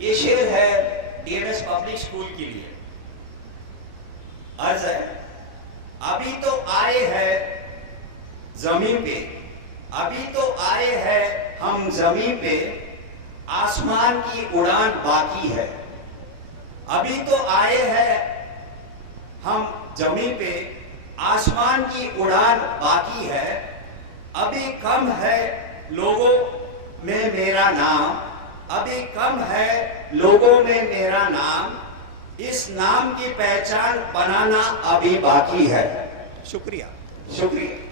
ये शेर है डीएनएस पब्लिक स्कूल के लिए। अर्ज है, अभी तो आए हैं जमीन पे, अभी तो आए हैं हम जमीन पे, आसमान की उड़ान बाकी है। अभी तो आए हैं हम जमीन पे, आसमान की उड़ान बाकी है। अभी कम है लोगों में मेरा नाम, अभी कम है लोगों में मेरा नाम, इस नाम की पहचान बनाना अभी बाकी है। शुक्रिया, शुक्रिया।